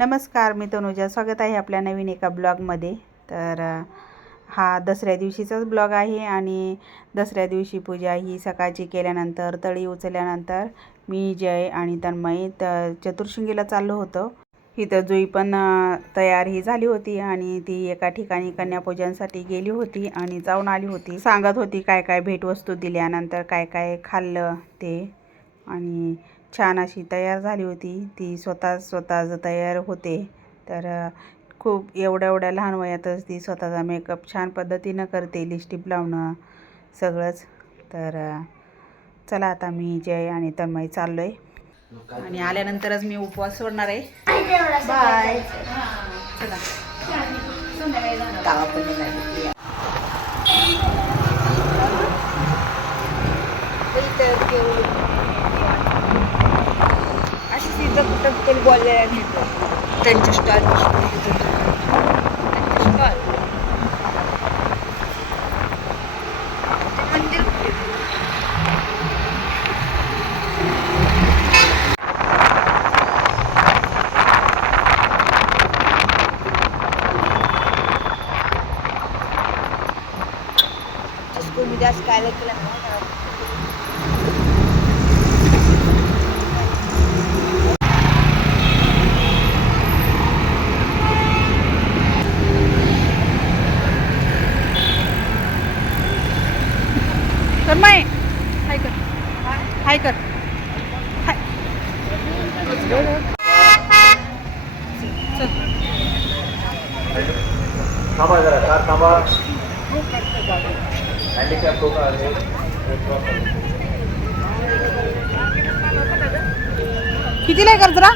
नमस्कार मी तनुजा. स्वागत आहे आपल्या नवीन एका ब्लॉगमध्ये. तर हा दसऱ्या दिवशीचाच ब्लॉग आहे आणि दसऱ्या दिवशी पूजा ही सकाळची केल्यानंतर तळी उचलल्यानंतर मी जय आणि तन्मय तर चतुर्शृंगीला चाललो होतो. इथं जुई पण तयार ही झाली होती आणि ती एका ठिकाणी कन्यापूजनसाठी गेली होती आणि जाऊन आली होती. सांगत होती काय काय भेटवस्तू दिल्यानंतर काय काय खाल्लं ते आणि छान अशी तयार झाली होती. ती स्वतः स्वतः तयार होते. तर खूप एवढ्या एवढ्या लहान वयातच ती स्वतःचा मेकअप छान पद्धतीनं करते. लिस्टिप लावणं सगळंच. तर चला आता मी जय आणि तन्मय चाललो आहे आणि आल्यानंतरच मी उपवास सोडणार आहे. बाय चला. तिथं कुठं तरी बोललेला नाही त्यांच्या स्टॉल त्यांच्या स्टॉल मंदिर काय केलं ना तन्मय हाय कर. हाय कर. हाय. थांबा जरा कार थांबा. हँडिकॅप लोक आहे कितीला कर जरा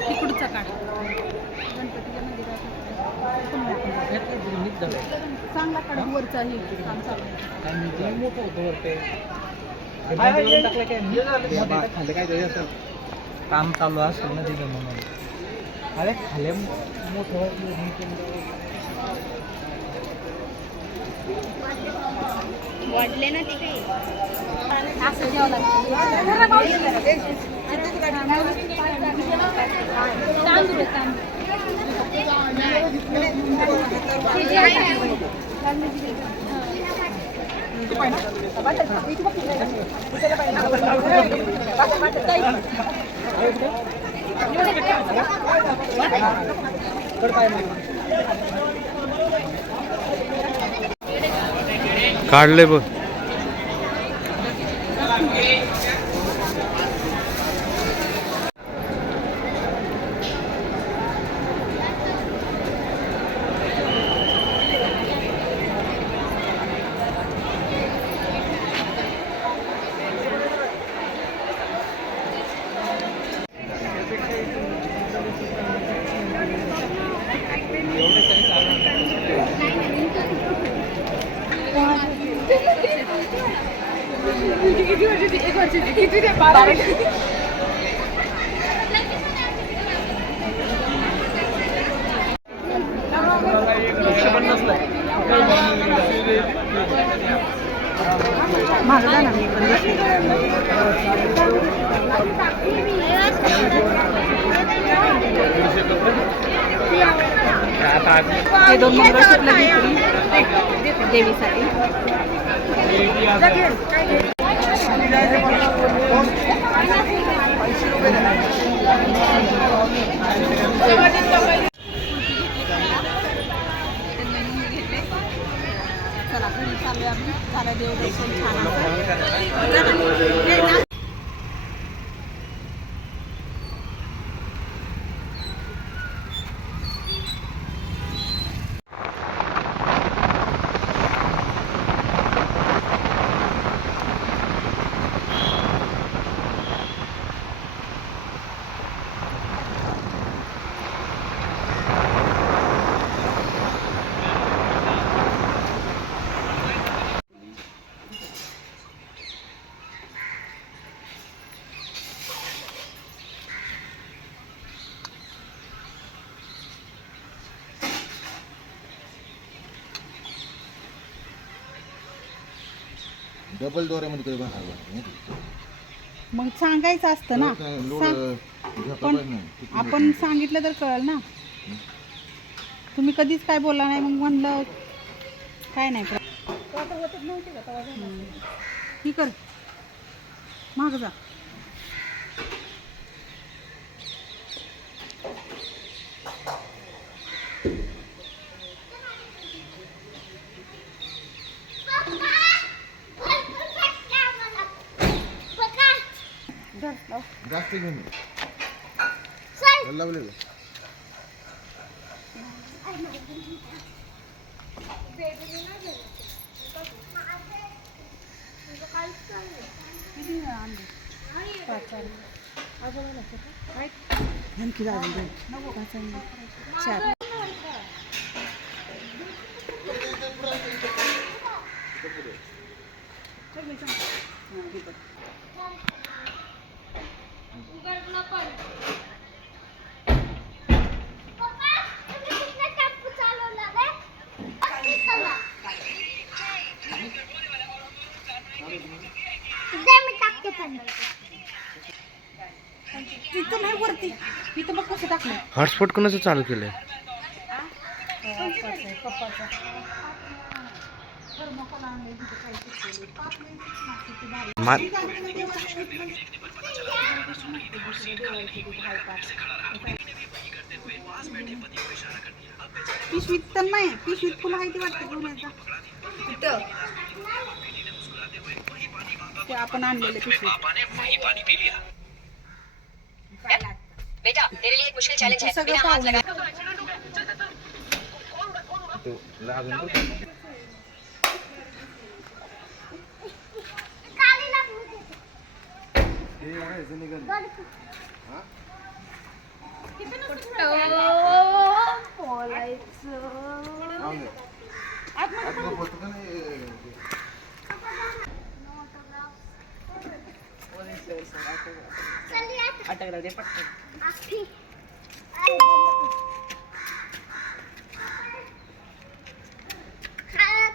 तिकडचा काढ. चांगला काढ वरचा हे काम चालू काम चालू असेल ना तिथं म्हणून अरे खाले मोठं वाढले ना ते काही असं तांदूळ तांदूळ. काढले बघ. খিচুড়ি পারে दोन मंगळसूत्र देवीसाठी डबल दोऱ्यामध्ये कधी बनणार बा? मग सांगायचं असतं ना काय लोड सांग. घ्यायला पण पाहिजे ना. किती आपण सांगितलं तर कळल ना तुम्ही कधीच काय बोलला नाही मग म्हणलं काय नाही. ही कर माग जा जास्त घेऊन लावले का? आणखी चार तिथं नाही हॉटस्पॉट कोणाचं चालू केलंय मा पिशवीत तर नाही पिशवीत फुलं आहे ती वाटतं घेऊन कुठं ते आपण आणलेले बेटा तेरे लिए एक मुश्किल चैलेंज है बिना हाथ पावलं. लगा लावून दे. नाही?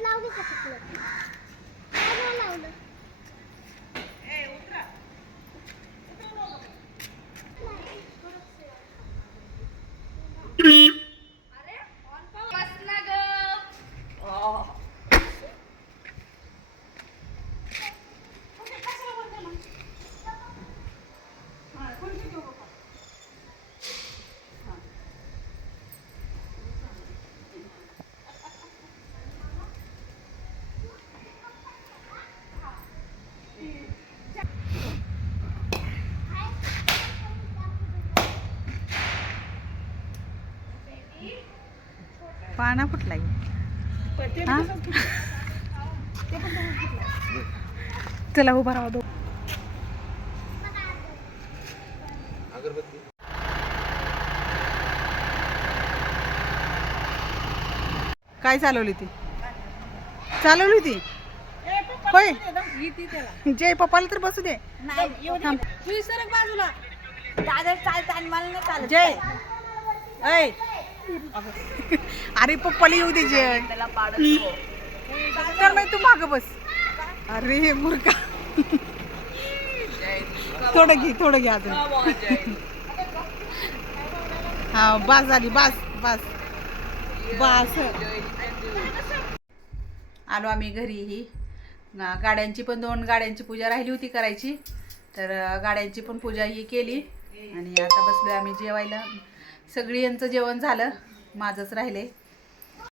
लावली का तिकडं? काय नाही लावलं पाना फुटलाय? चला उभा राहा दो अगरबत्ती. काय चालवली ती? चालवली ती? होय. जय पप्पाला तर बसू दे. बाजूला. दादा चालत आणि मला नाही चालत. जय. ऐ. अरे पप्पाला येऊ दे पाडत तर मग तू माग बस. अरे मुर्गा. थोडं घे थोडं घे अजून. हा बस झाली बस बस. बास. आलो आम्ही घरीही गाड्यांची पण दोन गाड्यांची पूजा राहिली होती करायची. तर गाड्यांची पण पूजा ही केली. आणि आता बसलो आम्ही जेवायला. सगळी यांचं जेवण झालं. माझंच राहिले.